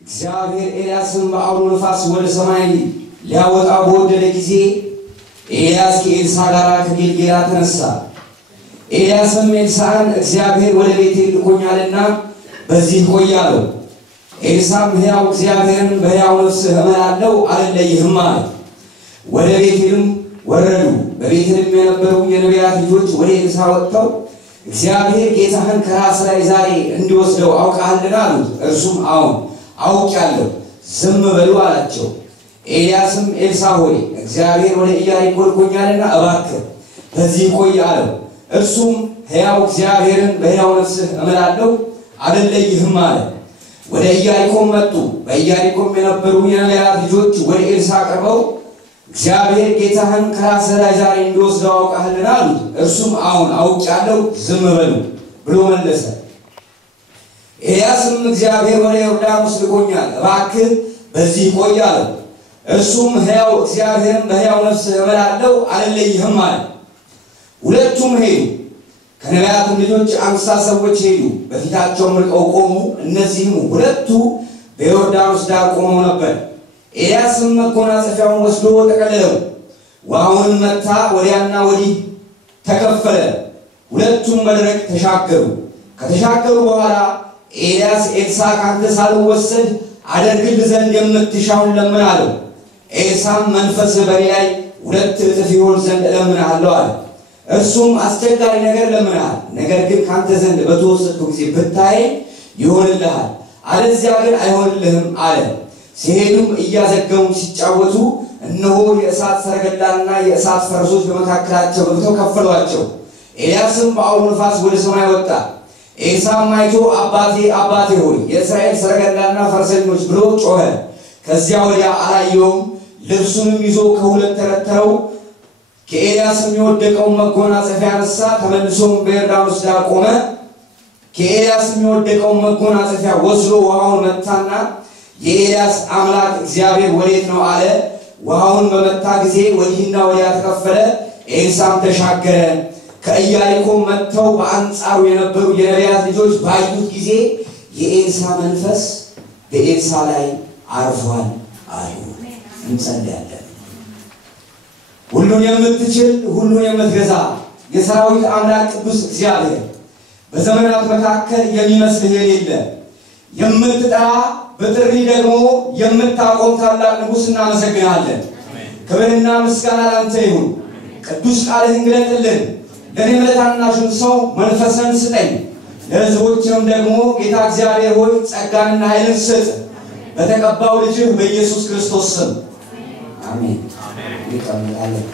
እግዚአብሔር ኤልያስን በአውሎ ነፋስ ወደ ሰማይ ሊያወጣ በወደደ ጊዜ ኤልያስ ከኤልሳ ጋር ከጌልጌላ ተነሳ። ኤልያስም ኤልሳዕን እግዚአብሔር ወደ ቤቴ ልኮኛልና በዚህ ቆይ አለው። ኤልሳዕም ሕያው እግዚአብሔርን በሕያው ነፍስህ እምላለሁ አልለይህም አለ። ወደ ቤቴልም ወረዱ። በቤቴልም የነበሩ የነቢያት ልጆች ወደ ኤልሳ ወጥተው እግዚአብሔር ጌታህን ከራስ ላይ ዛሬ እንዲወስደው አውቃለህን አሉት። እርሱም አዎን አውቃለሁ ዝም በሉ አላቸው። ኤልያስም ኤልሳ ሆይ እግዚአብሔር ወደ ኢያሪኮ ልኮኛልና እባክህ በዚህ ቆይ አለው። እርሱም ሕያው እግዚአብሔርን በሕያው ነፍስህ እምላለሁ አልለይህም አለ። ወደ ኢያሪኮም መጡ። በኢያሪኮም የነበሩ የነቢያት ልጆች ወደ ኤልሳ ቀርበው እግዚአብሔር ጌታህን ከራስ ላይ ዛሬ እንዲወስደው አውቃለህን አሉት። እርሱም አዎን አውቃለሁ ዝም በሉ ብሎ መለሰ። ኤልያስም እግዚአብሔር ወደ ዮርዳኖስ ልኮኛል እባክህ በዚህ ቆይ አለው። እርሱም ሕያው እግዚአብሔርን በሕያው ነፍስህ እምላለሁ አልለይህም አለ። ሁለቱም ሄዱ። ከነቢያትም ልጆች 50 ሰዎች ሄዱ። በፊታቸውም ርቀው ቆሙ። እነዚህም ሁለቱ በዮርዳኖስ ዳር ቆመው ነበር። ኤልያስም መጎናጸፊያውን ወስዶ ጠቀለለው፣ ውሃውንም መታ፣ ወዲያና ወዲህ ተከፈለ። ሁለቱም መድረክ ተሻገሩ። ከተሻገሩ በኋላ ኤልያስ ኤልሳ ካንተ ሳልወሰድ አደርግልህ ዘንድ የምትሻውን ለምን አለው። ኤልሳም መንፈስ በእኔ ላይ 2 እጥፍ ይሆን ዘንድ እለምንሃለሁ አለ። እርሱም አስቸጋሪ ነገር ለምንሃል፣ ነገር ግን ካንተ ዘንድ በተወሰድኩ ጊዜ ብታየኝ ይሆንልሃል፣ አለዚያ ግን አይሆንልህም አለ። ሲሄዱም እያዘገሙ ሲጫወቱ እነሆ የእሳት ሰረገላና የእሳት ፈረሶች በመካከላቸው ገብተው ከፈሏቸው። ኤልያስም በአውሎ ነፋስ ወደ ሰማይ ወጣ። ኤልሳዕም አይቶ አባቴ አባቴ ሆይ የእስራኤል ሰረገላና ፈረሰኞች ብሎ ጮኸ። ከዚያ ወዲያ አላየውም። ልብሱንም ይዞ ከሁለት ተረተረው። ከኤልያስም የወደቀውን መጎናጸፊያ አነሳ፣ ተመልሶም በዮርዳኖስ ዳር ቆመ። ከኤልያስም የወደቀውን መጎናጸፊያ ወስዶ ውሃውን መታና የኤልያስ አምላክ እግዚአብሔር ወዴት ነው አለ። ውሃውን በመታ ጊዜ ወዲህና ወዲያ ተከፈለ። ኤልሳዕም ተሻገረ። ከኢያሪኮ መጥተው በአንጻሩ የነበሩ የነቢያት ልጆች ባዩት ጊዜ የኤልሳ መንፈስ በኤልሳ ላይ አርፏል አሉ። እንጸልያለን። ሁሉን የምትችል ሁሉን የምትገዛ የሰራዊት አምላክ ቅዱስ እግዚአብሔር በዘመናት መካከል የሚመስልህ የሌለ የምትጠራ በጥሪ ደግሞ የምታቆም ታላቅ ንጉሥ እናመሰግናለን። ክብርና ምስጋና ላንተ ይሁን። ቅዱስ ቃልህን ግለጥልን። ለእኔም ለታናሹም ሰው መንፈስን ስጠኝ፣ ለሕዝቦችም ደግሞ ጌታ እግዚአብሔር ሆይ ጸጋንና ኃይልን ስጥ፣ በተቀባው ልጅህ በኢየሱስ ክርስቶስ ስም አሜን። ይቀመጣለን።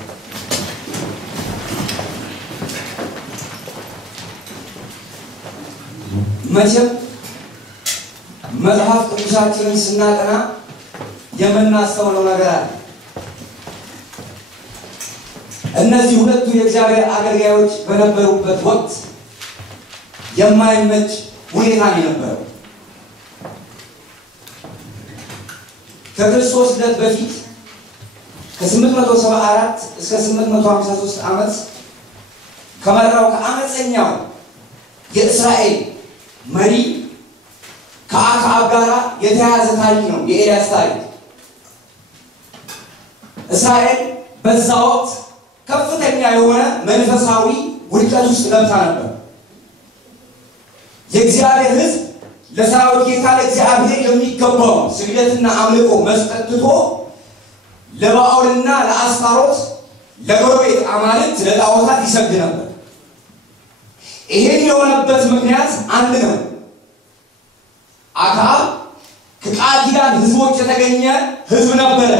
መቼም መጽሐፍ ቅዱሳችንን ስናጠና የምናስተውለው ነገር አለ። እነዚህ ሁለቱ የእግዚአብሔር አገልጋዮች በነበሩበት ወቅት የማይመች ሁኔታ ነበረው። ከክርስቶስ ልደት በፊት ከ874 እስከ 853 ዓመት ከመራው ከአመፀኛው የእስራኤል መሪ ከአክዓብ ጋር የተያያዘ ታሪክ ነው የኤልያስ ታሪክ። እስራኤል በዛ ወቅት ከፍተኛ የሆነ መንፈሳዊ ውድቀት ውስጥ ገብታ ነበር። የእግዚአብሔር ሕዝብ ለሰራዊት ጌታ ለእግዚአብሔር የሚገባው ስግደትና አምልኮ መስጠት ትቶ ለባኦልና ለአስታሮት ለጎረቤት አማልክት ለጣዖታት ይሰግድ ነበር። ይሄን የሆነበት ምክንያት አንድ ነው። አክዓብ ከቃል ኪዳን ሕዝቦች የተገኘ ሕዝብ ነበረ።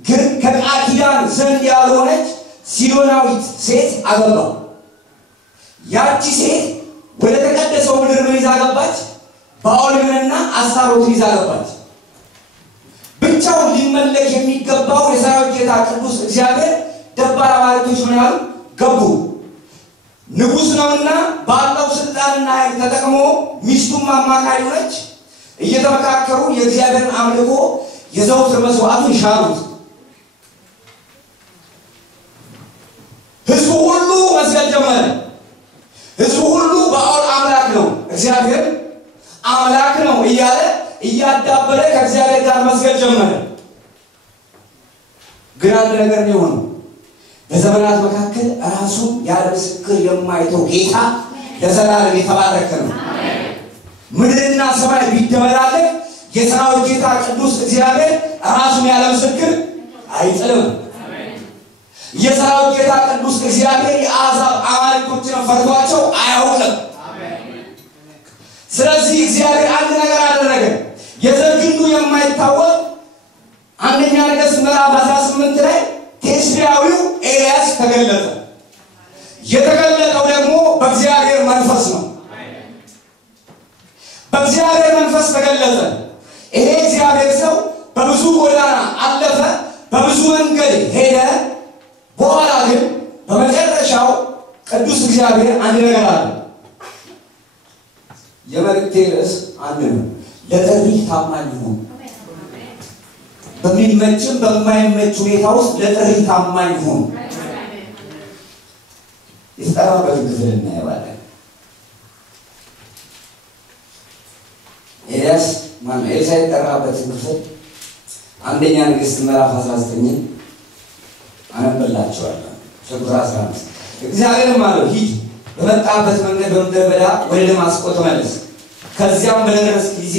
ግን ከቃል ኪዳን ዘንድ ያልሆነች ሲዶናዊት ሴት አገባ። ያቺ ሴት ወደ ተቀደሰው ምድር ምን ይዛ ገባች? ባኦልንና አስታሮትን ይዛ ገባች። ብቻውን ሊመለክ የሚገባው የሰራዊት ጌታ ቅዱስ እግዚአብሔር ደባል አማልክቶች ምን ያሉ ገቡ። ንጉሥ ነውና ባለው ስልጣንና ኃይል ተጠቅሞ ሚስቱም አማካሪ ሆነች። እየተመካከሩ የእግዚአብሔርን አምልኮ የዘውትር መስዋዕቱን ሻሩት። ሕዝቡ ሁሉ መስገድ ጀመረ። ሕዝቡ ሁሉ ባኦል አምላክ ነው እግዚአብሔር አምላክ ነው እያለ እያዳበረ ከእግዚአብሔር ጋር መስገድ ጀመረ። ግን አንድ ነገር ነው የሆነው። በዘመናት መካከል ራሱ ያለ ምስክር የማይተው ጌታ ለዘላለም የተባረከ ነው። ምድርና ሰማይ ቢደበላለቅ የሰራዊት ጌታ ቅዱስ እግዚአብሔር ራሱን ያለ ምስክር አይጥልም። የሰራዊት ጌታ ቅዱስ እግዚአብሔር የአሕዛብ አማልክቶችን ፈርቷቸው አያውቅም። ስለዚህ እግዚአብሔር አንድ ነገር አደረገ። የዘግንዱ የማይታወቅ አንደኛ ነገሥት ምዕራፍ 18 ላይ ቴስቢያዊው ኤልያስ ተገለጠ። የተገለጠው ደግሞ በእግዚአብሔር መንፈስ ነው። በእግዚአብሔር መንፈስ ተገለጠ። ይሄ እግዚአብሔር ሰው በብዙ ጎዳና አለፈ፣ በብዙ መንገድ ሄደ። በኋላ ግን በመጨረሻው ቅዱስ እግዚአብሔር አንድ ነገር አለ። የመልእክቴ ርዕስ አንድ ነው። ለጥሪ ታማኝ ሁን። በሚመችም በማይመች ሁኔታ ውስጥ ለጥሪ ታማኝ ሁን። የተጠራበት ክፍል እናየዋለን። ኤልሳ የተጠራበት ክፍል አንደኛ ነገሥት ምዕራፍ 19 አነብላችኋለሁ። ቁጥር 15 እግዚአብሔርም አለው ሂድ፣ በመጣበት መንገድ በምድረ በዳ ወደ ደማስቆ ተመለስ። ከዚያም በደረስክ ጊዜ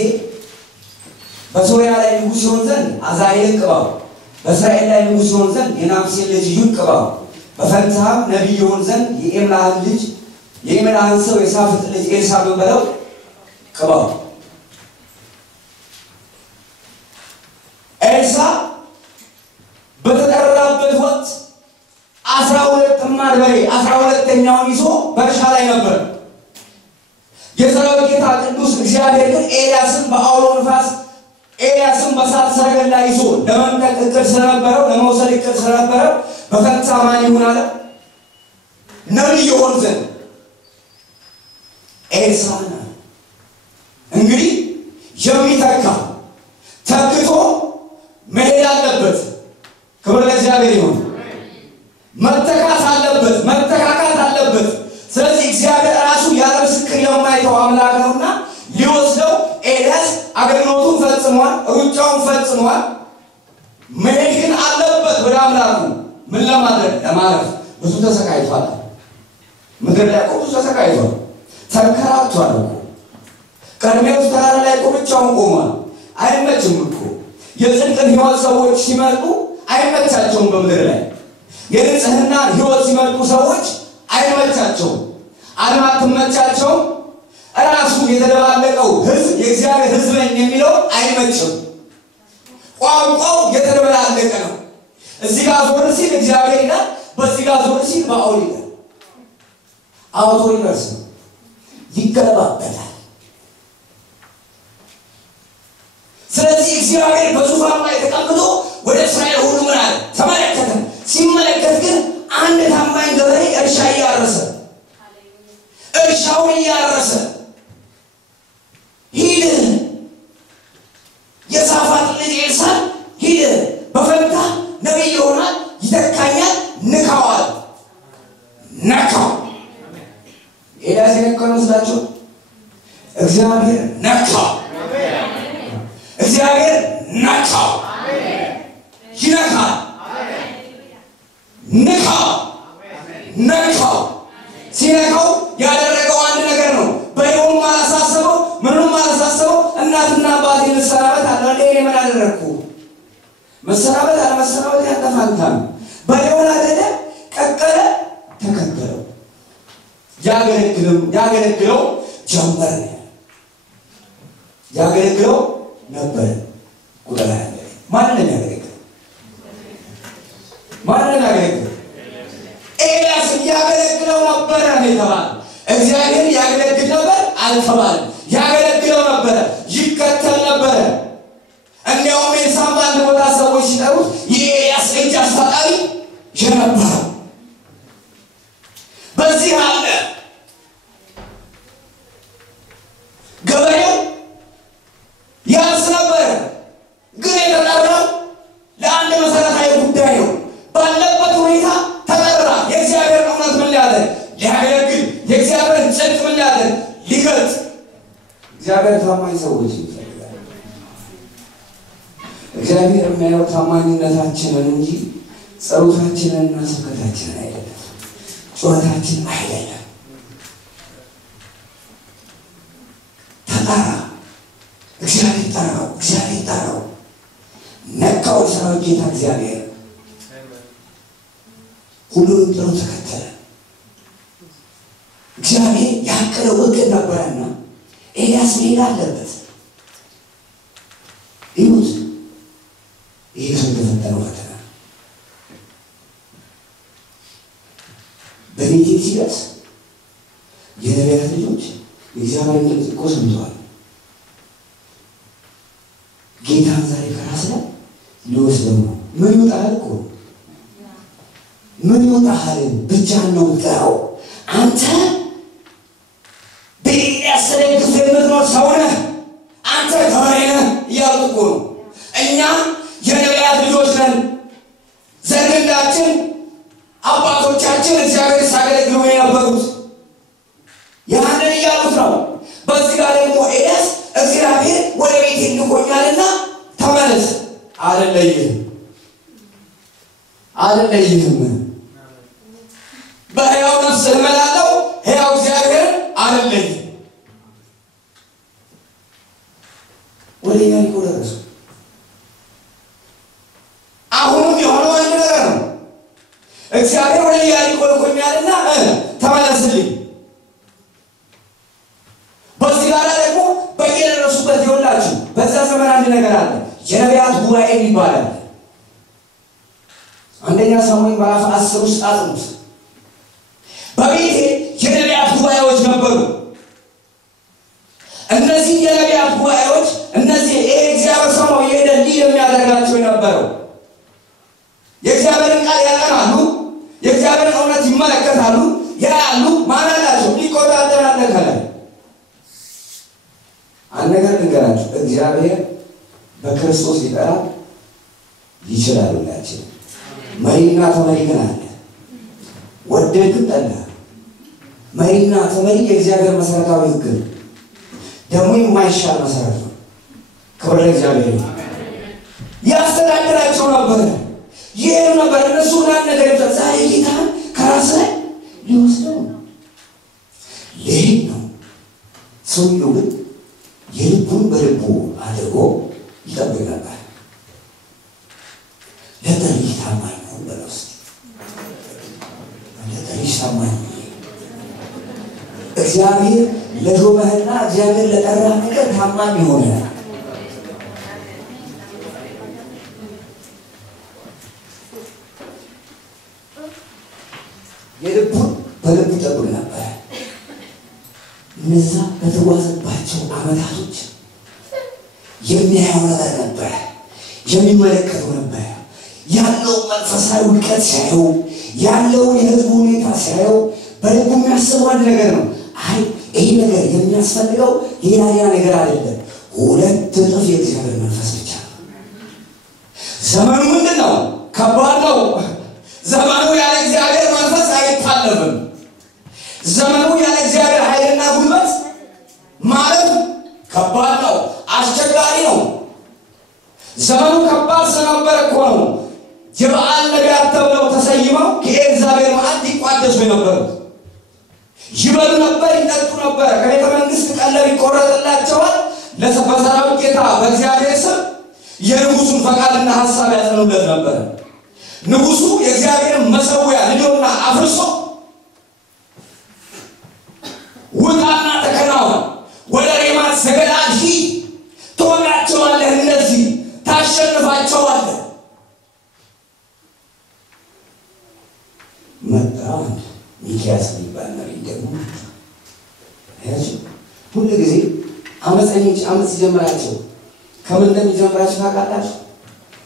በሶርያ ላይ ንጉሥ ይሆን ዘንድ አዛሄልን ቅባው፣ በእስራኤል ላይ ንጉሥ ይሆን ዘንድ የናምሴን ልጅ ኢዩን ቅባው፣ በፈንታም ነቢይ ይሆን ዘንድ የኢምላህን ሰው የሳፍጥ ልጅ ኤልሳዕን በለው ቅባው። ኤልሳዕ በተጠራበት ወቅት 12 ጥማድ በሬ 12ኛውን ይዞ በእርሻ ላይ ነበር። የሰራዊት ጌታ ቅዱስ እግዚአብሔር ግን ኤልያስን በአውሎ ንፋስ ኤልያስን በእሳት ሰረገላ ይዞ ለመንጠቅ እቅድ ስለነበረው ለመውሰድ እቅድ ስለነበረው በፈንታ ማን ይሁን አለ? ነቢይ ይሆን ዘንድ ኤልሳዕን። እንግዲህ የሚተካ ተክቶ መሄድ አለበት። ክብር ለእግዚአብሔር ይሁን። መተካት አለበት፣ መተካካት አለበት። ስለዚህ እግዚአብሔር ራሱ ያለ ምስክር የማይተው አምላክ ነውና ሊወስደው ኤልያስ አገልግሎቱን ፈጽሟል፣ ሩጫውን ፈጽሟል። መሄድ ግን አለበት ወደ አምላኩ። ምን ለማድረግ? ለማረፍ። ብዙ ተሰቃይቷል። ምድር ላይ ብዙ ተሰቃይቷል፣ ተንከራቷል እኮ። ቀርሜሎስ ተራራ ላይ ብቻውን ቆሟል። አይመችም እኮ። የጽድቅን ሕይወት ሰዎች ሲመጡ አይመቻቸውም። በምድር ላይ የንጽህና ሕይወት ሲመጡ ሰዎች አይመቻቸውም። ዓለም አትመቻቸውም። ራሱ የተደባለቀው ሕዝብ የእግዚአብሔር ሕዝብ ነኝ የሚለው አይመችም። ቋንቋው የተደባለቀ ነው። እዚህ ጋር ዞር ሲል እግዚአብሔር ይላል፣ በዚህ ጋር ዞር ሲል ባኦል ይላል። አውቶ ሪቨርስ ነው፣ ይገለባበታል። ስለዚህ እግዚአብሔር በዙፋኑ ላይ ተቀምጦ ወደ እስራኤል ሁሉ ምን አለ? ተመለከተ። ሲመለከት ግን አንድ ታማኝ ገበሬ እርሻ እያረሰ እርሻውን እያረሰ ሂድ፣ የሳፋጥ ልጅ ኤልሳዕ ሂድ፣ በፈንታ ነቢይ ይሆናል፣ ይተካኛል፣ ንካዋል። ነካው። ኤልያስ የነካው መስላችሁ? እግዚአብሔር ነካው። እግዚአብሔር ነካው። ይነካል። ነካው። ሲነካው ያደረገው አንድ ነገር ነው። በይሁን ማላሳሰበው፣ ምንም ማላሳሰበው። እናትና አባቴ መሰናበት አለ። እኔ ምን አደረኩ? መሰናበት አለመሰናበት ያጠፋንታ ነው። በይሁን አደለ፣ ቀቀለ፣ ተከተለው። ያገለግለው ጀመረ። ያገለግለው ነበር። ቁጥር ያለ ማንን ያገለግለው? ኤልያስ ያገለግለው ነበር ነው የተባለው። እግዚአብሔር ያገለግል ነበር አልተባለም። ያገለግለው ነበር፣ ይከተል ነበር። እንዲያውም ኤልሳዕ በአንድ ቦታ ሰዎች ሲጠሩት የኤልያስ እጅ አስታጣሪ የነበረ በዚህ አለ። ገበሬው ያስ ነበር፣ ግን የተጠራው ለአንድ መሰረታዊ ጉዳይ ነው። ባለበት ሁኔታ ተጠራ። የእግዚአብሔር እውነት ምን ሊያደርግ? ሊያገለግል። የእግዚአብሔር ጽድቅ ምን ሊያደርግ? ሊገልጥ። እግዚአብሔር ታማኝ ሰዎች ይፈልጋል። እግዚአብሔር የሚያየው ታማኝነታችንን እንጂ ጸሎታችንንና ስብከታችንን አይደለም፣ ጩኸታችንን አይደለም። ተጣራ እግዚአብሔር ጠራው ነካው ሰራዊት ጌታ እግዚአብሔር ሁሉንም ጥሩ ተከተለ። እግዚአብሔር ያቀለው እቅድ ነበርና ኤልያስ መሄድ አለበት። ይሁት ይሄ ሰው የተፈተነው ፈተና በቤቴ ሲደርስ የነቢያት ልጆች የእግዚአብሔርን ድምፅ እኮ ሰምተዋል። ጌታን ዛሬ ከራስ ላይ ሊወስደው ነው። ምን ይወጣል እኮ ምን ይወጣል? ብቻህን ነው የምትቀረው አንተ በኤልያስ ላይ ግፍ የምትኖር ሰው ነህ፣ አንተ ገበሬ ነህ እያሉት እኮ ነው። እኛ የነቢያት ልጆች ነን፣ ዘንዳችን አባቶቻችን እግዚአብሔር ሲያገለግሉ የነበሩት ያንን እያሉት ነው። በዚህ ጋር ደግሞ ኤልያስ እግዚአብሔር ወደ ቤቴ ልኮኛልና ተመለስ አለለይህም በሕያው ነፍስህ እምላለሁ ሕያው እግዚአብሔር አለለይህም። ወደ ኢያሪኮ ደረሱ። አሁንም የሆነው አንድ ነገር ነው። እግዚአብሔር ወደ ኢያሪኮ ልኮኛልና ተመለስልኝ። በዚህ ጋር ደግሞ በየደረሱበት ይወላችሁ በዛ ዘመን አንድ ነገር አለ፣ የነቢያት ጉባኤ ይባላል። አንደኛ ሳሙኤል ምዕራፍ 10 ውስጥ አጥኑት። በቤቴ የነቢያት ጉባኤዎች ነበሩ። እነዚህ የነቢያት ጉባኤዎች እነዚህ እግዚአብሔር ሰማው የሄደን የሚያደርጋቸው የነበረው የእግዚአብሔርን ቃል ያጠናሉ፣ የእግዚአብሔርን እውነት ይመለከታሉ፣ ያያሉ። ማን አላቸው? ሊቆጣጠራለ ከላይ አንድ ነገር ልንገራችሁ፣ እግዚአብሔር በክርስቶስ ሊጠራ ይችላል። ሁላችን መሪና ተመሪ ግን አለ። ወደድክም ጠላ መሪና ተመሪ የእግዚአብሔር መሰረታዊ ሕግ ነው፣ ደግሞ የማይሻል መሰረት ነው። ክብር ለእግዚአብሔር። ያስተዳድራቸው ነበር፣ ይሄም ነበር። እነሱ ነገር ዛሬ ጌታን ከራስ ላይ ሊወስደው ነው። ሰውየው ግን የልቡን በልቡ አድርጎ ይጠብቅ ነበር። ለጠሪህ ታማኝ ነው በለውስ ለጠሪህ ታማኝ እግዚአብሔር ለጆመህና እግዚአብሔር ለጠራህ ነገር ታማኝ ሆነ። የልቡን በልቡ ይጠብቅ ነበር። እነዛ በተጓዘባቸው ዓመታቶች የሚያየው ነገር ነበር፣ የሚመለከተው ነበር። ያለው መንፈሳዊ ውድቀት ሲያየው፣ ያለው የህዝቡ ሁኔታ ሲያየው በልቡ የሚያስበው አንድ ነገር ነው። አይ ይህ ነገር የሚያስፈልገው ሌላ ነገር አይደለም፣ 2 እጥፍ የእግዚአብሔር መንፈስ ብቻ ነው። ዘመኑ ምንድን ነው? ከባድ ነው። ዘመኑ ያለ እግዚአብሔር መንፈስ አይታለፍም። ዘመኑ ያለ እግዚአብሔር ኃይልና ጉልበት ማለት ከባድ ነው፣ አስቸጋሪ ነው። ዘመኑ ከባድ ስለነበረ እኮ ነው የበዓል ነቢያት ተብለው ተሰይመው ከእግዚአብሔር ማዕድ ይቋደሱ የነበሩት። ይበሉ ነበር፣ ይጠጡ ነበር፣ ከቤተ መንግስት ቀለብ ይቆረጥላቸዋል። በሰራዊት ጌታ በእግዚአብሔር ስም የንጉሱን ፈቃድና ሐሳብ ያጸኑለት ነበር። ንጉሱ የእግዚአብሔርን መሠዊያ ንዶና አፍርሶ ውጣና ተከናወን፣ ወደ ሬማት ዘገለዓድ ሂድ፣ ትወጋቸዋለህ፣ እነዚህ ታሸንፋቸዋለህ። መጣ ሚክያስ የሚባል ነቢይ ደግሞ ሁሉ ጊዜ አመፀኞች አመፅ ሲጀምራቸው ከምን እንደሚጀምራቸው ታውቃላችሁ?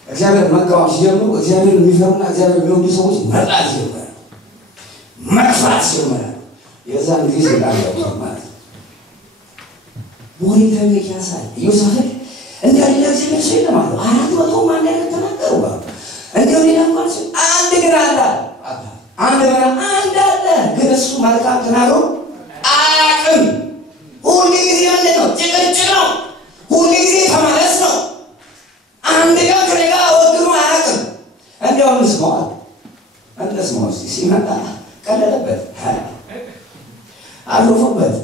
እግዚአብሔር መቃወም ሲጀምሩ እግዚአብሔር የሚፈሩና እግዚአብሔር የሚወዱ ሰዎች መጥላት ይጀምራሉ፣ መጥፋት ይጀምራሉ። የዛን ጊዜ ስላለው ማለት ሞሪታ ሚክያስ ዮሴፍ እንደሌላ እግዚአብሔር ሰው የለም አሉ። 400 ማን ተናገሩ ባሉ እንደው ሌላ ማለት አንድ ግን አለ አንድ አለ ግን እሱ መልካም ተናግሮ አያውቅም። ሁሉ ጊዜ ምንድን ነው? ጭቅጭቅ ነው። ሁሉ ጊዜ ተመለስ ነው። አንድ ቀን ሲመጣ ቀለለበት አልፎበት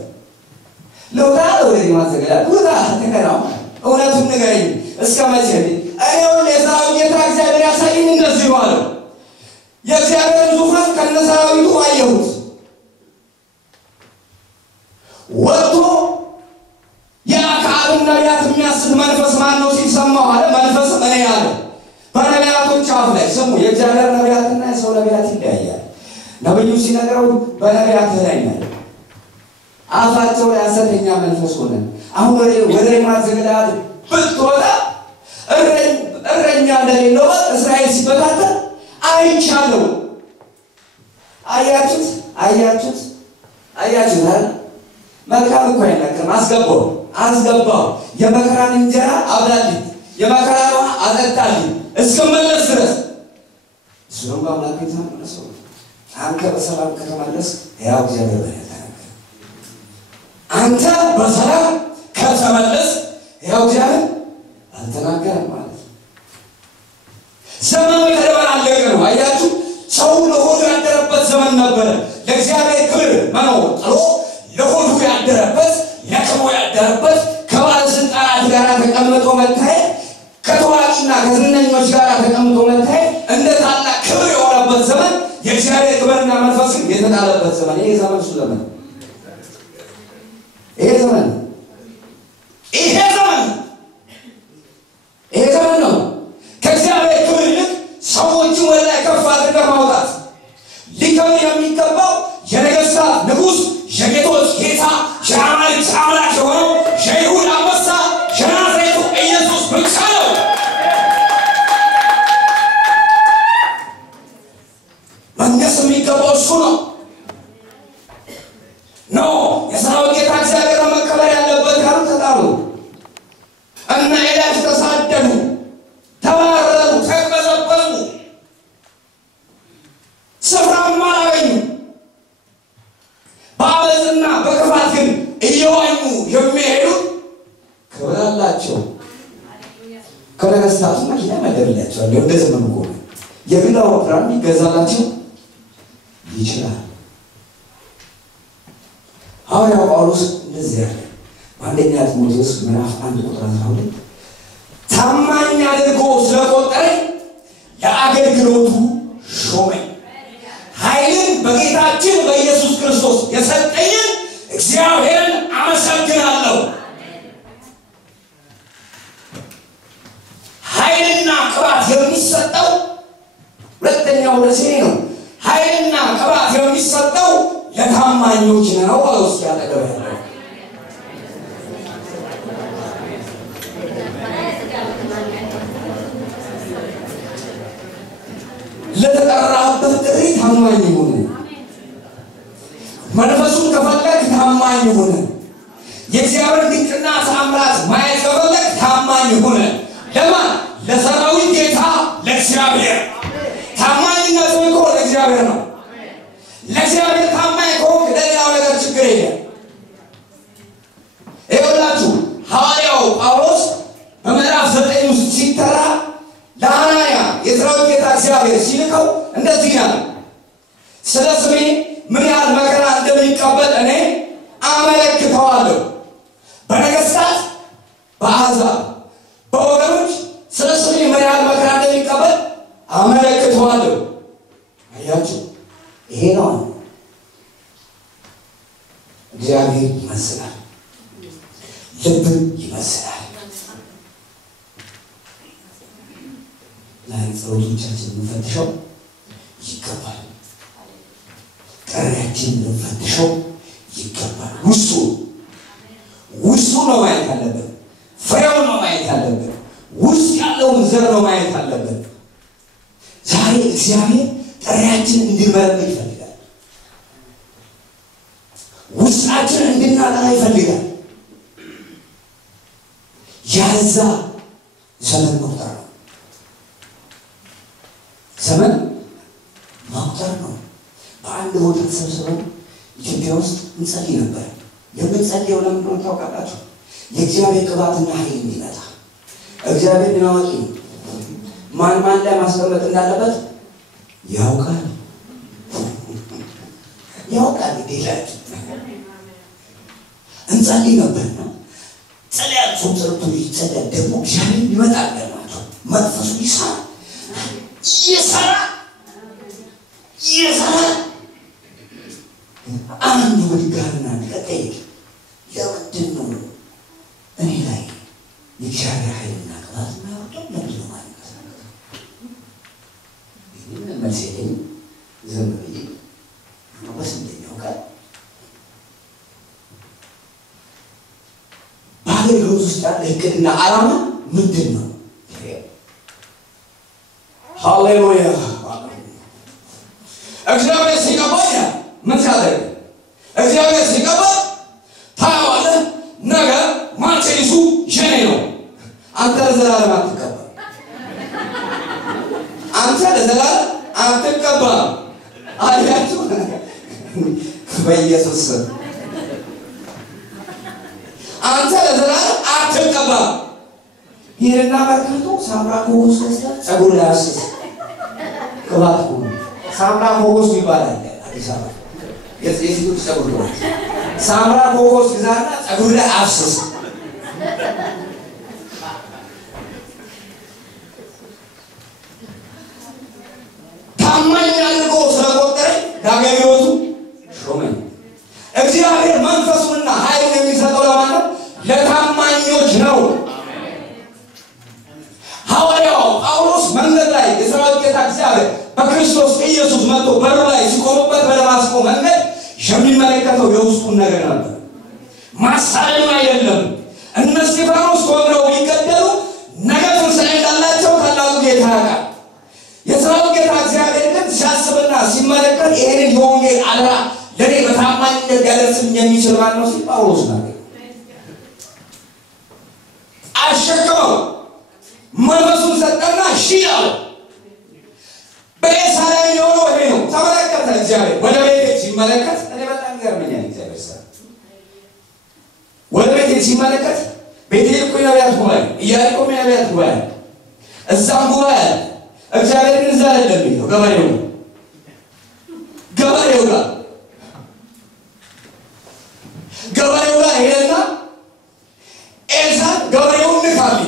ለውጣ ወደ ማዘገዳ ወጣ ተከራው እውነቱን ንገረኝ እስከ መቼ እኔው ለዛው ጌታ እግዚአብሔር ያሳየኝ እንደዚህ ነው የእግዚአብሔር ዙፋን ከነሰራዊቱ አየሁት ወጥቶ የአካብን ነቢያት የሚያስት መንፈስ ማን ነው ሲሰማው አለ መንፈስ እኔ አለ በነቢያቶች አፍ ላይ ስሙ የእግዚአብሔር ነቢያትና የሰው ነቢያት ይለያያል ነብዩ ሲነግረው በነቢያት ላይ ነው አፋቸው ላይ ሐሰተኛ መንፈስ ሆነ አሁን ወደ ማዘገዳት ብትወጣ እረኛ እንደሌለው እስራኤል ሲበታተን አይቻለው አያችሁት አይደል መልካም እኮ አይነገርም አስገባው የመከራን እንጀራ አብላልኝ የመከራዋ አጠጣልኝ እስከመለስ ድረስ እሱም በአምላክ ተመለሰው አንተ በሰላም ከተመለስ ያው እግዚአብሔር በረከት አንተ በሰላም ከተመለስ ያው እግዚአብሔር አልተናገረም ማለት ዘመኑ የተደበላለቀ ነው አያችሁ ሰው ለሆዱ ያደረበት ዘመን ነበር ለእግዚአብሔር ክብር መኖር ጥሎ ለሆዱ ያደረበት ለክሙ ያደረበት ከባለስልጣናት ጋር ተቀምጦ መታየት ከተዋቂና ከዝነኞች ጋር ተቀምጦ መታየት እንደ ታላቅ ክብር የሆነበት ዘመን የእግዚአብሔር ክብርና መንፈስ የተጣለበት ዘመን ይሄ ዘመን እሱ ዘመን ይሄ ዘመን ነው ከእግዚአብሔር ክብር ይልቅ ሰዎችን ወደ ላይ ከፍ አድርገው ማውጣት ሊከብር የሚገባው የነገሥታት ንጉሥ የጌቶች ጌታ የአማልክት አምላክ የሆነው የይሁዳ አንበሳ የናዝሬቱ ኢየሱስ ብቻ ነው መንገስ የሚገባው እሱ ነው የሰራዊት ጌታ እግዚአብሔር መከበር ያለበት ያሉ ተጣሉ እና ኤልያስ ተሳደዱ ተባረሩ ተቀዘቀዙ ስፍራም አላገኙ በአመፅና በክፋት ግን እየዋኙ የሚሄዱ ክብር አላቸው ከነገሥታቱ መኪና መደብላቸዋል እንደዚህ ምን ቆመ የግል አውሮፕላን ይገዛላቸው ይችላል ሐዋርያው ጳውሎስ እንደዚህ ያለ በአንደኛ ጢሞቴዎስ ምዕራፍ 1:12 ታማኝ አድርጎ ስለቆጠረኝ ለአገልግሎቱ ሾመኝ ኃይልን በጌታችን በኢየሱስ ክርስቶስ የሰጠኝን እግዚአብሔርን አመሰግናለሁ ኃይልና ቅባት የሚሰጠው ሁለተኛው ለሴ ነው ኃይልና ቅባት የሚሰጠው ለታማኞች ነው ወይስ ያጠገበ ለተጠራበት ጥሪ ታማኝ ሁኑ መንፈሱን ከፈለክ ታማኝ ሁኑ የእግዚአብሔር ድንቅና ተአምራት ማየት ከፈለክ ታማኝ ሁኑ ለማን ለሰራዊት ጌታ ለእግዚአብሔር ታማኝነት እኮ ለእግዚአብሔር ነው ለእግዚአብሔር ታማኝ ከሆንክ ለሌላው ነገር ችግር የለም ይኸውላችሁ ሐዋርያው ጳውሎስ በምዕራፍ 9 ውስጥ ሲጠራ ለሐናንያ የሰራዊት ጌታ እግዚአብሔር ሲልከው እንደዚህ ያለ ስለ ስሜ ምን ያህል መከራ እንደሚቀበል እኔ አመለክተዋለሁ በነገሥታት በአሕዛብ በወገኖች ስለ ስሜ ምን ያህል መከራ እንደሚቀበል አመለክተዋለሁ አያችሁ ይሄ ነው እግዚአብሔር ይመስላል ልብ ይመስላል ጸሎቶቻችን እንፈትሸው ይገባል ጥሪያችን እንፈትሸው ይገባል ውስጡ ነው ማየት አለበት ፍሬው ነው ማየት አለበት ውስጥ ያለውን ዘር ነው ማየት አለበት ዛሬ እግዚአብሔር ጥሪያችን እንድንመረምር ይፈልጋል ውስጣችን እንድናጠና ይፈልጋል ያዛ ዘመን መቁጠር ነው ዘመን መቁጠር ነው በአንድ ቦታ ተሰብስበን ኢትዮጵያ ውስጥ እንጸልይ ነበር የምንጸልየው ለምን ነው ታውቃላችሁ የእግዚአብሔር ቅባትና ኃይል እንዲመጣ እግዚአብሔር ድናዋቂ ማን ላይ ማስቀመጥ እንዳለበት ያውቃል ያውቃል ይላል እንጸልይ ነበርና ጸልያችሁ ጸሎቱ ይጸለይ ደግሞ እግዚአብሔር ይመጣል ማለት ነው መንፈሱ ይሰራ አንዱ ወዲጋርና ተቀጠይ ለምንድን ነው እኔ ላይ የእግዚአብሔር ኃይልና ቅባት ማውጣት ለምንድን ነው ማለት ነው ይሄን መልሴን ዝም ብዬ ወስደኛው ጋር ባለሩት ውስጥ ያለ እቅድና ዓላማ ምንድን ነው ሃሌሉያ እግዚአብሔር ሲቀባኝ ምን ያደርግ እግዚአብሔር ሲቀባ ታዋለ ነገ ማንቸይሱ ጀኔ ነው አንተ ለዘላለም አትቀባ አንተ ለዘላለም አትቀባ አያችሁ በኢየሱስ አንተ ለዘላለም አትቀባ ይሄና መርካቶ ሳምራ ኮስ ጸጉር ያስስ ቅባት ሁሉ ሳምራ ኮስ ይባላል አዲስ አበባ የዚህ ጸጉር ነው ሳምራ ኮስ ግዛና ጸጉር ላይ አስስ ታማኝ አድርጎ ስለቆጠረ ዳገሪዎቱ ሾመኝ እግዚአብሔር መንፈሱንና ኃይሉን የሚሰጠው ለማን ነው ለታማኞች ነው ሐዋርያው ጳውሎስ መንገድ ላይ የሰራዊት ጌታ እግዚአብሔር በክርስቶስ ኢየሱስ መጥቶ በሩ ላይ ሲቆምበት በደማስቆ መንገድ የሚመለከተው የውስጡን ነገር ነበር ማሳለማ አይደለም እነ እስጢፋኖስ ወግረው ቢገደሉ ነገ ትንሣኤ እንዳላቸው ታላቁ ጌታ ያውቃል የሰራዊት ጌታ እግዚአብሔር ግን ሲያስብና ሲመለከት ይሄንን የወንጌል አደራ ለኔ በታማኝነት ያደርስልኝ የሚችል ማን ነው ሲል ጳውሎስ ነው አሸከመው መንፈሱን ሰጠና ሺላው በእሳላይ የሆነው ይሄ ነው ተመለከተ እግዚአብሔር ወደ ቤት ሲመለከት እኔ በጣም ገርመኛል እግዚአብሔር ሰው ወደ ቤት ሲመለከት ቤቴ እኮ ነቢያት ጉባኤ ኢያሪኮ ነቢያት ጉባኤ እዛም ጉባኤ እግዚአብሔር ግን እዛ አይደለም ነው ገበሬው ጋር ሄደና ኤልሳ ገበሬውን ንካሊ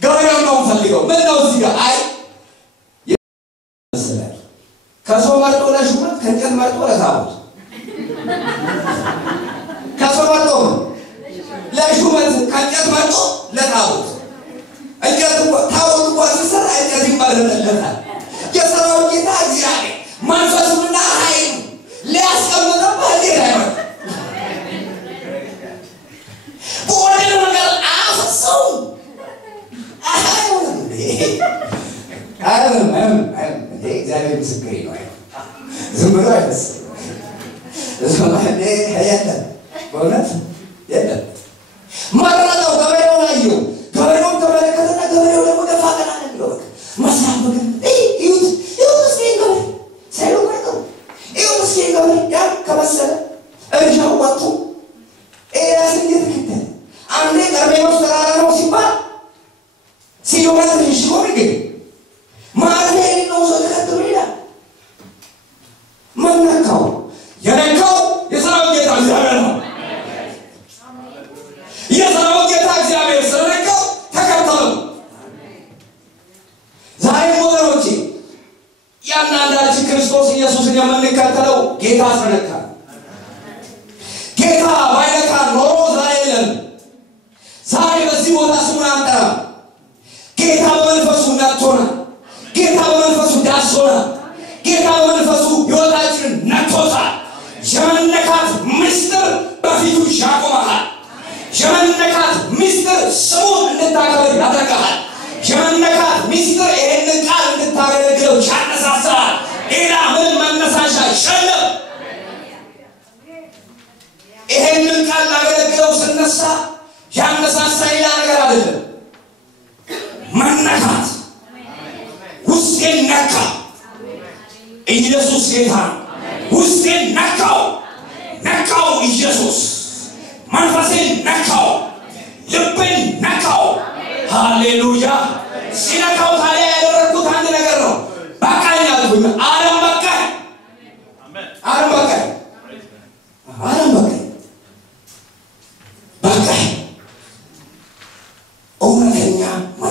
ገበሬው ነው ፈልገው ምን ነው እዚህ ጋር አይ ይሰላል ከሰው መርጦ ለሹመት ከእንጨት መርጦ ለታቦት ከሰው መርጦ ለሹመት ከእንጨት መርጦ ለታቦት እንጨት ታቦት እንኳን ሲሰራ እንጨት ይመረጥለታል የሰራዊት ጌታ እግዚአብሔር መንፈሱንና ኃይሉን ሊያስቀምጠው በሌላ አይሆን በወደደ ነገር አፍሰው እግዚአብሔር ምስክሬ ነው ዝም ብሎ አይደለም ዘመኔ ያያለ በእውነት ያያለ ማራናው ገበሬው አየው ገበሬው ተመለከተና ገበሬው ደግሞ ገፋቀና ነው መስራት ወገን ይሁት ስኪንገው ሳይሉ ቀርተው ይሁት ስኪንገው ያ ከመሰለ እርሻው ወጥቶ ኤራስ እንዲተከተ አንዴ ገበሬው ተራራ ነው ሲባል ሲዮማት ይሽቆም ይገኝ ማረኝ ነው ሰከተው ይላል መንካው የነካው የሰራዊት ጌታ እግዚአብሔር ነው የሰራዊት ጌታ እግዚአብሔር ስለነካው ተከተለው ዛሬ ወገኖቼ ያንዳንዳችን ክርስቶስ ኢየሱስን የምንከተለው ጌታ ስለነካ ጌታ ባይነካ ኖሮ ዛሬ የለም ዛሬ በዚህ ቦታ ስሙን አንጠራ ጌታ በመንፈሱ ነክቶና ጌታ በመንፈሱ ዳሶና ጌታ በመንፈሱ ሕይወታችንን ነክቶታል የመነካት ምስጢር በፊቱ ያቆማል የመነካት ምስጢር ስሙን እንድታከብር ያደርጋል የመነካት ምስጢር ይሄንን ቃል እንድታገለግለው ያነሳሳል ሌላ ምን መነሳሻ የለም ይሄንን ቃል ላገለግለው ስነሳ ያነሳሳ ሌላ ነገር አይደለም መነካት ውስጤን ነካ ኢየሱስ ጌታ ውስጤን ነካው ኢየሱስ መንፈሴን ነካው ልቤን ነካው ሃሌሉያ ሲነካው ታዲያ ያደረኩት አንድ ነገር ነው በቃኝ አልኩኝ አለም በቃኝ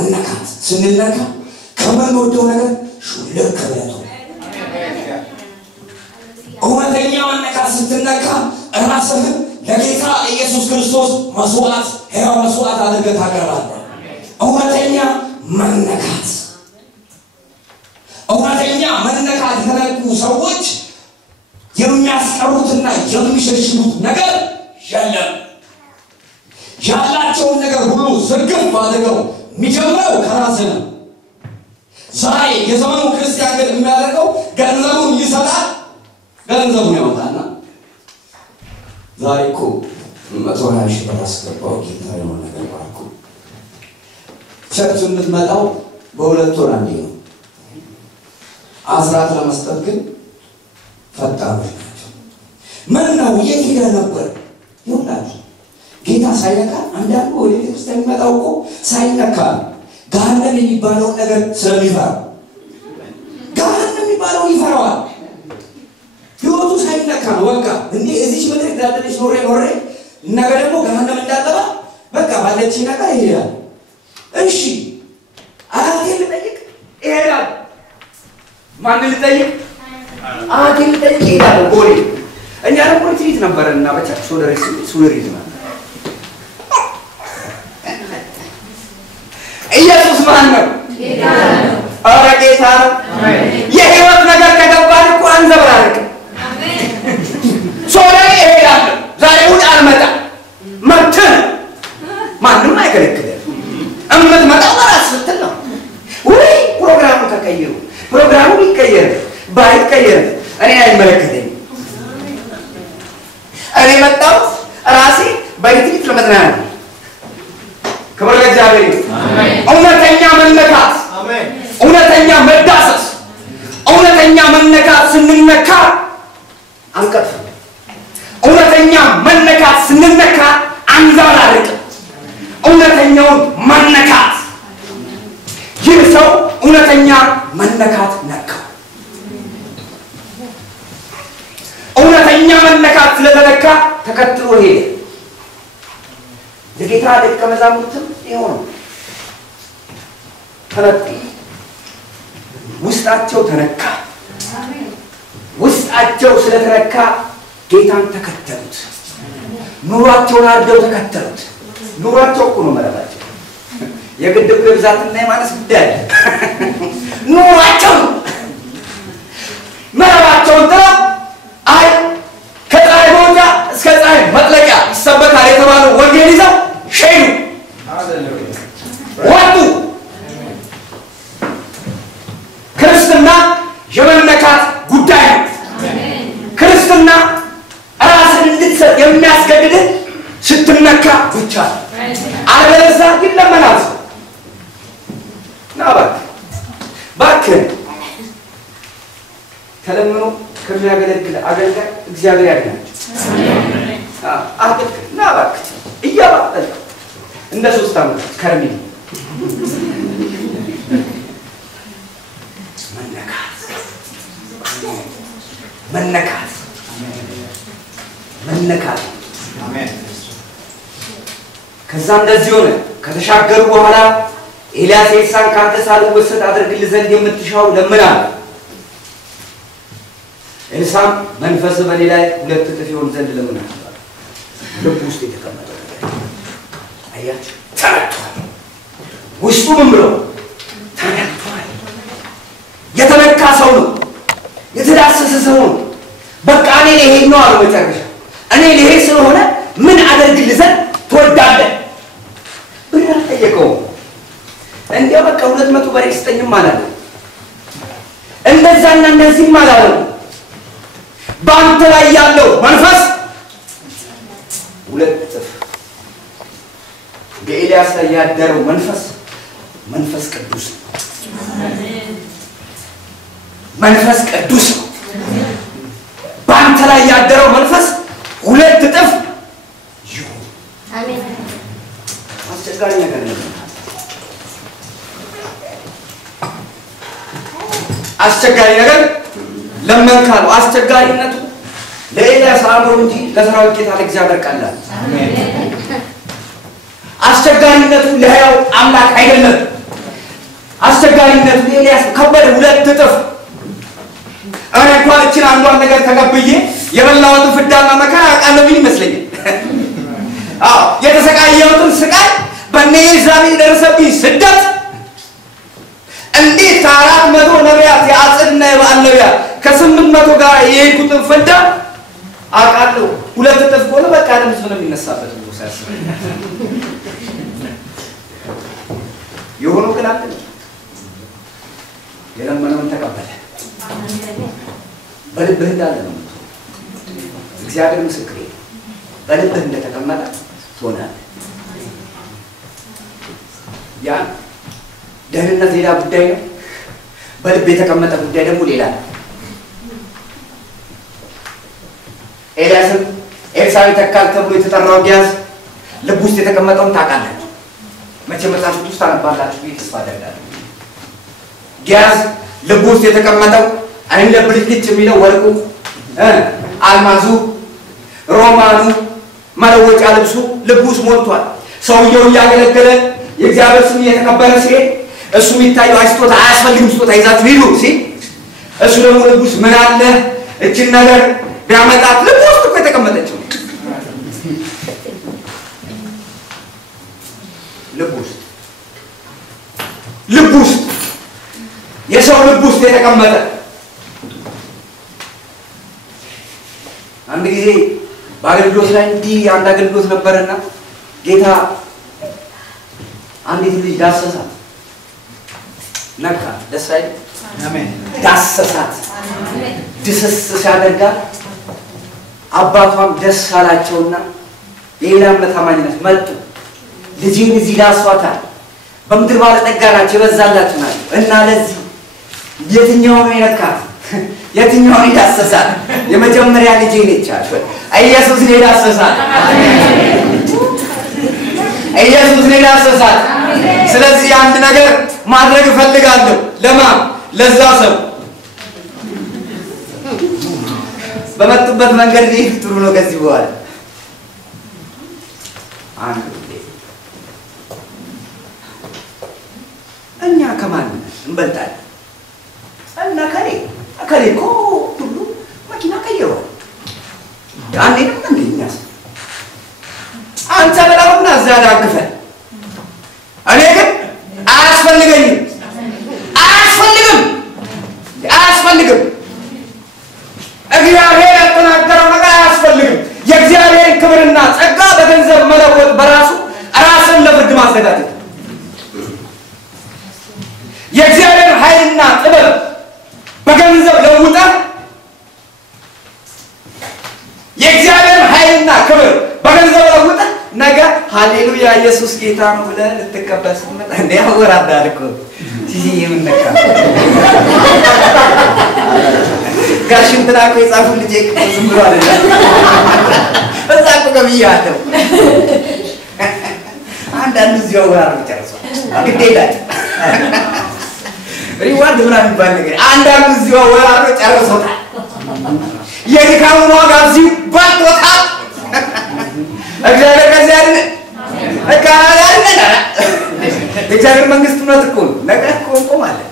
መነካት ስንነካ ከመንወደው ነገር ሹልክ ብለቱ እውነተኛ መነካት ስትነካ ራስህን ለጌታ ኢየሱስ ክርስቶስ መስዋዕት ሕያው መስዋዕት አድርገህ ታቀርባለህ። እውነተኛ መነካት የተነኩ ሰዎች የሚያስቀሩትና የሚሸሽጉት ነገር የለም። ያላቸውን ነገር ሁሉ ዝግፍ አድርገው የሚጀምረው ከራስህ ነው። ዛሬ የዘመኑ ክርስቲያን ግን የሚያደርገው ገንዘቡን ይሰጣል፣ ገንዘቡን ያወጣና ዛሬ እኮ 120 ሺህ ብር አስገባው ጌታ የሆነ ነገር ባርኩ። ቸርች የምትመጣው በሁለት ወር አንዴ ነው። አስራት ለመስጠት ግን ፈጣኖች ናቸው። ምን ነው የት ሄደ ነበር ይውላችሁ። ጌታ ሳይነካ አንዳንዱ ወደ ቤተክርስቲያን የሚመጣው እኮ ሳይነካ ገሃነም የሚባለው ነገር ስለሚፈራ ገሃነም የሚባለው ይፈራዋል። ህይወቱ ሳይነካ ነው። በቃ እንዴ እዚህ ምድር እንዳለች ኖሬ ነገ ደግሞ ገሃነም እንዳለባ በቃ ባለች ነገር ይሄዳል። እሺ አያቴን ልጠይቅ ይሄዳል። ማን ልጠይቅ? አያቴን ልጠይቅ ይሄዳል። ጎሬ እኛ ደግሞ ትሪት ነበርና በቻ ሶደሪዝ ማለት ኢየሱስ ማን ነው? ጌታ ነው። ኧረ ጌታ ነው። የህይወት ነገር ከገባን እኮ አንዘብራርቅ። ሶደሪ ይሄዳል። ዛሬ ውድ አልመጣም መብትህ ማንም አይከለክልም። እምትመጣው በራስ ስትል ነው። ወይ ፕሮግራሙ ተቀይሩ። ፕሮግራሙ ይቀየር ባይቀየር እኔ አይመለከተኝም። እኔ መጣሁት ራሴ በሪትሪት ለመዝናናት። ክብር ለእግዚአብሔር ይሁን። እውነተኛ መነካት፣ እውነተኛ መዳሰስ፣ እውነተኛ መነካት ስንነካ አንቀጥፍም። እውነተኛ መነካት ስንነካ አንዘባርቅም። እውነተኛውን መነካት ይህ ሰው እውነተኛ መነካት ነካው። እውነተኛ መነካት ስለተነካ ተከትሎ ሄደ። የጌታ ደቀ መዛሙርትም ይሆኑ ተነኩ። ውስጣቸው ተነካ። ውስጣቸው ስለተነካ ጌታን ተከተሉት። ኑሯቸውን አድርገው ተከተሉት። ኑሯቸው እኮ ነው መረባቸው። የግድ ብዛትና የማነስ ጉዳይ ኑሯቸው መረባቸውን ጥለው አይ ከፀሐይ መውጫ እስከ ፀሐይ መጥለቂያ ይሰበካል የተባለው ወንጌል ይዘው ሸኙ፣ ወጡ። ክርስትና የመነካት ጉዳይ ነው። ክርስትና ራስን እንድትሰጥ የሚያስገድድህ ስትነካ ብቻ አለበለዚያ ይለመናል። ና እባክህ ተለምኖ ከሚያገለግል አገልጋይ እግዚአብሔር ያድናቸው። ና እባክህ እያባጠል እንደ 3 ዓመት ከርሚ መነካት አሜን። ከዛ እንደዚህ ሆነ። ከተሻገሩ በኋላ ኤልያስ ኤልሳዕን ካንተ ሳልወሰድ አድርግልህ ዘንድ የምትሻው ለምናል። ኤልሳዕም መንፈስ በእኔ ላይ 2 እጥፍ ይሆን ዘንድ ለምናል። ልብ ውስጥ የተቀመጠው አያችሁ፣ ተነክቷል። ውስጡ ምን ብሎ ተነክቷል። የተነካ ሰው ነው፣ የተዳሰሰ ሰው ነው። በቃ እኔ ልሄድ ነው አለ መጨረሻ። እኔ ልሄድ ስለሆነ ምን አደርግልህ ዘንድ ትወዳለህ? ብር አልጠየቀውም። እንዲያው በቃ 200 በሬ ስጠኝም አላለም። እንደዛና እንደዚህም አላለም። በአንተ ላይ ያለው መንፈስ 2 እጥፍ። በኤልያስ ላይ ያደረው መንፈስ ቅዱስ ነው። መንፈስ ቅዱስ ነው። በአንተ ላይ ያደረው መንፈስ 2 እጥፍ ይሁን። አሜን። አስቸጋሪ ነገር ነው። አስቸጋሪ ነገር ለመንካሉ አስቸጋሪነቱ ለኤልያስ አምሮ እንጂ ለሰራዊት ጌታ ለእግዚአብሔር ቀላል። አሜን። አስቸጋሪነቱ ለሕያው አምላክ አይደለም። አስቸጋሪነቱ ኤልያስ ከበደ ሁለት እጥፍ እኔ እንኳን እችን አንዷን ነገር ተቀብዬ የበላሁትን ፍዳና መከራ አውቃለሁ ይመስለኛል። የተሰቃየሁትን ስቃይ በእኔ ኢዛቤል ደረሰብኝ ስደት እንዴት 400 ነቢያት የአጽድና የበዓል ነቢያት ከ800 ጋር የሄድኩትን ፍዳ አውቃለሁ። ሁለት እጥፍ ሆነ በቃ ለምስ ነው የሚነሳበት ነው ሳይሰማ የሆነው ግን አለ የለመነውን ተቀበለ። በልብህ እንዳለ ነው እግዚአብሔር ምስክሬ በልብህ እንደተቀመጠ ትሆናለህ። ያ ደህንነት ሌላ ጉዳይ ነው። በልብ የተቀመጠ ጉዳይ ደግሞ ሌላ ነው። ኤልያስም ኤልሳዕ ተካል ተብሎ የተጠራው ጊያዝ ልብ ውስጥ የተቀመጠውን ታውቃለህ። መቼ መጽሐፍ ውስጥ ታነባላችሁ ተስፋ አደርጋለሁ። ጊያዝ ልብ ውስጥ የተቀመጠው አይን ለብልጭልጭ የሚለው ወርቁ፣ አልማዙ፣ ሮማኑ፣ መለወጫ ልብሱ ልብ ውስጥ ሞልቷል። ሰውየው እያገለገለ የእግዚአብሔር ስም እየተከበረ ሲሄድ እሱ የሚታየው ስጦታ አያስፈልግም ስጦታ ይዛችሁ ሂዱ ሲል እሱ ደግሞ ልብ ውስጥ ምን አለ እችን ነገር ቢያመጣት ልብ ውስጥ እኮ የተቀመጠችው ልብ ውስጥ የሰው ልብ ውስጥ የተቀመጠ አንድ ጊዜ በአገልግሎት ላይ እንዲህ አንድ አገልግሎት ነበርና ጌታ አንዲት ልጅ ዳሰሳት ነካ ደስ አይል አሜን ዳሰሳት ድስስ ሲያደርጋት አባቷም ደስ አላቸውና የሌላም ለታማኝነት መጡ። ልጅን እዚህ ዳሷታል በምድር ባለጠጋ ናቸው የበዛላችሁ ናቸው እና ለዚህ የትኛው ነው የነካት የትኛው ይዳሰሳል? የመጀመሪያ ልጅ ነች ኢየሱስ ነው የዳሰሳት ኢየሱስ ነው የዳሰሳት። ስለዚህ አንድ ነገር ማድረግ እፈልጋለሁ ለማን ለዛ ሰው በመጡበት መንገድ ይህ ጥሩ ነው። ከዚህ በኋላ አንድ እኛ ከማን እንበልጣለን? እና ከሌ እኮ ሁሉ መኪና ቀይሯል። አንዴንም እንደኛስ አንተ በላውና እዛ ዳግፈን እኔ ግን አያስፈልግም እግዚአብሔር ያጠናከረው ነገር አያስፈልግም። የእግዚአብሔር ክብርና ጸጋ በገንዘብ መለወጥ በራሱ ራስን ለፍርድ ማዘጋጀት የእግዚአብሔር ኃይልና ጥበብ በገንዘብ ለውጣ የእግዚአብሔር ኃይልና ክብር በገንዘብ ለውጣ ነገ ሃሌሉያ ኢየሱስ ጌታ ነው ብለህ ልትቀበል ስትመጣ እንደ ያወራዳል እኮ ሲሲ የምንነካ ጋሽን ትራቆ የጻፉ ልጅ ዝም ብሎ አይደለም እዛ እኮ ገብያለሁ አንዳንዱ እዚህ ያወራሩ ጨርሷል ግዴ ይላል ሪዋርድ ምናምን ባል ነገር አንዳንዱ እዚህ ያወራሩ ጨርሶታል የድካሙን ዋጋ እዚህ ባልቶታል እግዚአብሔር ከዚህ አይደል እግዚአብሔር መንግስት ነው እኮ ነገ እኮ ማለት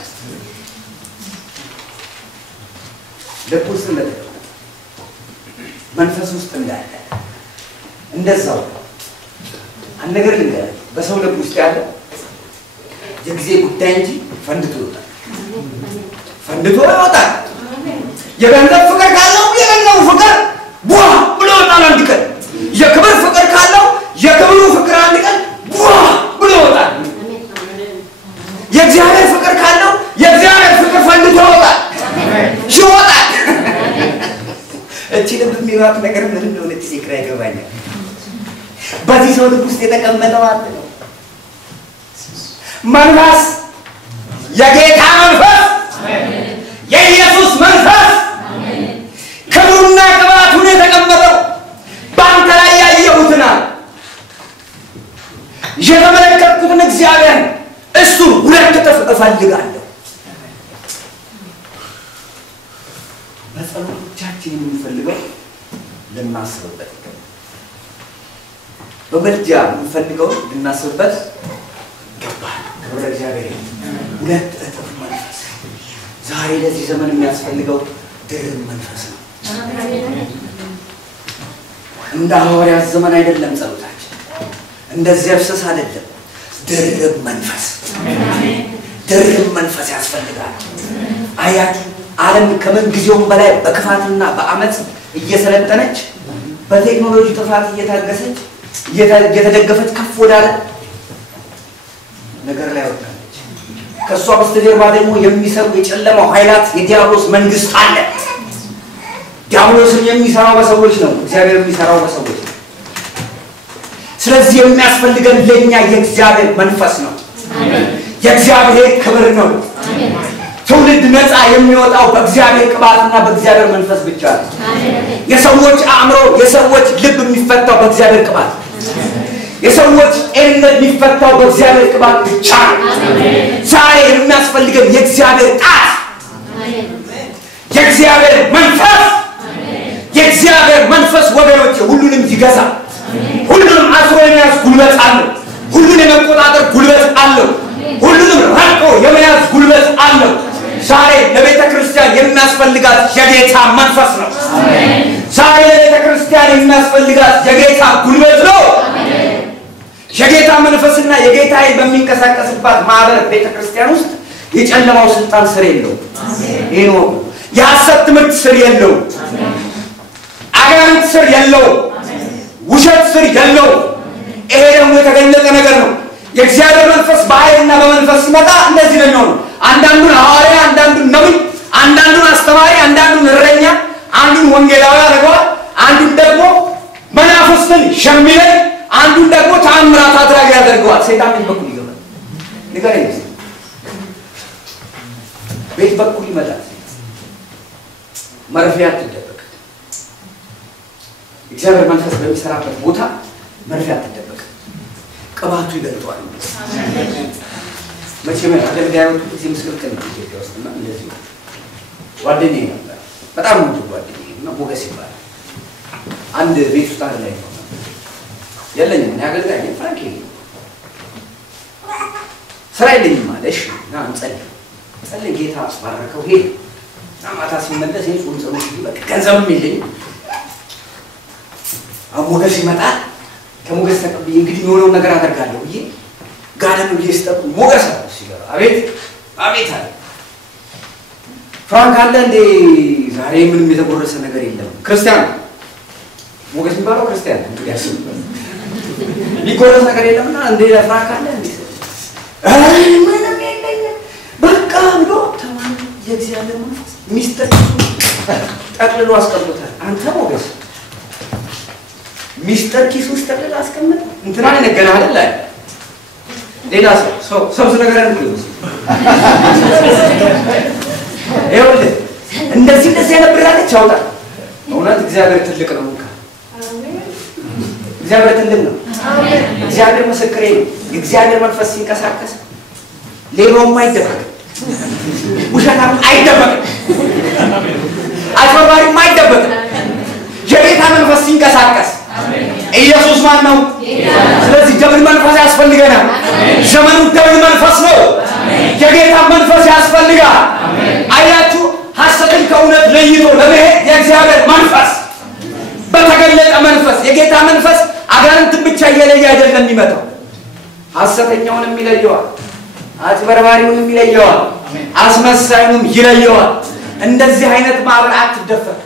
ለቁስ እንደተ መንፈስ ውስጥ እንዳለ እንደዛው አንድ ነገር ልንገርህ በሰው ልብ ውስጥ ያለ የጊዜ ጉዳይ እንጂ ፈንድቶ ይወጣል። የገንዘብ ፍቅር ካለው የገንዘቡ ፍቅር ቡዋ ብሎ ይወጣል አንድ ቀን። የክብር ፍቅር ካለው የክብሩ ፍቅር አንድ ቀን ቡዋ ብሎ ይወጣል። የእግዚአብሔር ፍቅር ካለው የእግዚአብሔር ፍቅር ፈንድቶ ይወጣል። እቺ ልብ የሚባል ነገር ምን እንደሆነ ትክክል አይገባኝም። በዚህ ሰው ልብ ውስጥ የተቀመጠው አለ ነው መንፈስ የጌታ መንፈስ የኢየሱስ መንፈስ ክብሩና ቅባቱን የተቀመጠው በአንተ ላይ ያየሁትና የተመለከትኩትን እግዚአብሔር እሱ ሁለት እጥፍ እፈልጋለሁ። በጸሎቶቻችን የምንፈልገው ልናስብበት በመልጃ የምንፈልገው ልናስብበት ገባል። ክብር ለእግዚአብሔር። ሁለት እጥፍ ዛሬ ለዚህ ዘመን የሚያስፈልገው ድርብ መንፈስ ነው። እንደ ሐዋርያት ዘመን አይደለም ጸሎታችን፣ እንደዚህ አፍሰስ አይደለም። ድርብ መንፈስ ያስፈልጋል። አያችሁ ዓለም ከምን ጊዜውም በላይ በክፋትና በአመጽ እየሰለጠነች በቴክኖሎጂ ጥፋት እየታገሰች እየተደገፈች ከፍ ወዳለ ነገር ላይ ወጣለች። ከሷ በስተጀርባ ደግሞ የሚሰሩ የጨለማው ኃይላት የዲያብሎስ መንግስት አለ። ዲያብሎስን የሚሰራው በሰዎች ነው፣ እግዚአብሔር የሚሰራው በሰዎች ነው። ስለዚህ የሚያስፈልገን ለኛ የእግዚአብሔር መንፈስ ነው። የእግዚአብሔር ክብር ነው። ትውልድ ነፃ የሚወጣው በእግዚአብሔር ቅባትና በእግዚአብሔር መንፈስ ብቻ ነው። የሰዎች አእምሮ የሰዎች ልብ የሚፈታው በእግዚአብሔር ቅባት፣ የሰዎች ጤንነት የሚፈታው በእግዚአብሔር ቅባት ብቻ ነው። ዛሬ የሚያስፈልገን የእግዚአብሔር ጣት፣ የእግዚአብሔር መንፈስ። የእግዚአብሔር መንፈስ ወገኖቼ ሁሉንም ይገዛል። ሁሉንም አስሮ የመያዝ ጉልበት አለው። ሁሉንም የመቆጣጠር ጉልበት አለው። ሁሉንም ረቆ የመያዝ ጉልበት አለው። ዛሬ ለቤተ ክርስቲያን የሚያስፈልጋት የጌታ መንፈስ ነው። ዛሬ ለቤተ ክርስቲያን የሚያስፈልጋት የጌታ ጉልበት ነው። የጌታ መንፈስና የጌታ ኃይል በሚንቀሳቀስባት ማህበር ቤተ ክርስቲያን ውስጥ የጨለማው ስልጣን ስር የለው። ይሄ ነው የሐሰት ትምህርት ስር የለው። አጋንንት ስር የለው። ውሸት ስር የለው። ይሄ ደግሞ የተገለጠ ነገር ነው። የእግዚአብሔር መንፈስ በኃይልና በመንፈስ ሲመጣ እንደዚህ ነው የሚሆነው። አንዳንዱን ሐዋርያ፣ አንዳንዱን ነብይ፣ አንዳንዱን አስተማሪ፣ አንዳንዱን እረኛ፣ አንዱን ወንጌላዊ ያደርገዋል። አንዱን ደግሞ መናፍስትን ሸሚለኝ፣ አንዱን ደግሞ ተአምራት አድራጊ ያደርገዋል። ሰይጣን ቤት በኩል ይገባል። ንገረኝ እስኪ ቤት በኩል ይመጣል። መርፌ አትደበቅ። እግዚአብሔር መንፈስ በሚሰራበት ቦታ መርፌ አትደበቅ። ቅባቱ ይገልጧል። መቼም አገልጋዮቹ እዚህ ምስክር ነው ኢትዮጵያ ውስጥና እንደዚህ ጓደኛዬ ነበር። በጣም ነው ጓደኛዬ እና ሞገስ ይባላል። አንድ ቤት ውስጥ አለ ላይ ነው የለኝም እኔ አገልጋይ ነኝ። ፍራንክ ስራ የለኝም ማለሽ እና እንጸልይ ጌታ አስባረከው ሄደ። ማታ ሲመለስ የጾም ጸሎት በቃ ገንዘብም የለኝም። ሞገስ ይመጣል። ከሞገስ ተቀብዬ እንግዲህ የሆነውን ነገር አደርጋለሁ ብዬ ጋደም ብዬ ስጠብቅ ሞገስ አለ ሲገባ አቤት አቤት አለ። ፍራንክ አለ እንዴ? ዛሬ ምንም የተጎረሰ ነገር የለም። ክርስቲያን ሞገስ የሚባለው ክርስቲያን እንግዲህ ያስብ የሚጎረስ ነገር የለምና እንዴ ፍራንክ አለ እንዴ? ምንም የለኝም በቃ ብሎ ተማም የእግዚአብሔር መንፈስ ሚስጥር ጠቅልሎ አስቀምጦታል። አንተ ሞገስ ሚስጥር ኪስ ውስጥ ጠቅልሎ አስቀምጥ እንትና ነገና አይደል? ሌላ ሰው ነገር አይደለም። ይኸውልህ እንደዚህ ያነብራለች አውጣ። እውነት እግዚአብሔር ትልቅ ነው። እግዚአብሔር ትልቅ ነው። እግዚአብሔር ምስክሬ ነው። የእግዚአብሔር መንፈስ ሲንቀሳቀስ ሌባውም አይደበቅም፣ ውሸታም አይደበቅም፣ አጭበርባሪም አይደበቅም። የጌታ መንፈስ ሲንቀሳቀስ ኢየሱስ ማን ነው? ስለዚህ ደብል መንፈስ ያስፈልገናል። ዘመኑ ደብል መንፈስ ነው። የጌታ መንፈስ ያስፈልጋል። አያችሁ ሐሰትን ከእውነት ለይቶ ለመሄድ የእግዚአብሔር መንፈስ በተገለጠ መንፈስ የጌታ መንፈስ አጋንንትን ብቻ እየለየ አይደለም የሚመጣው፣ ሐሰተኛውንም ይለየዋል፣ አጭበርባሪውንም ይለየዋል፣ አስመሳዩንም ይለየዋል። እንደዚህ አይነት ማብራት አትደፈር።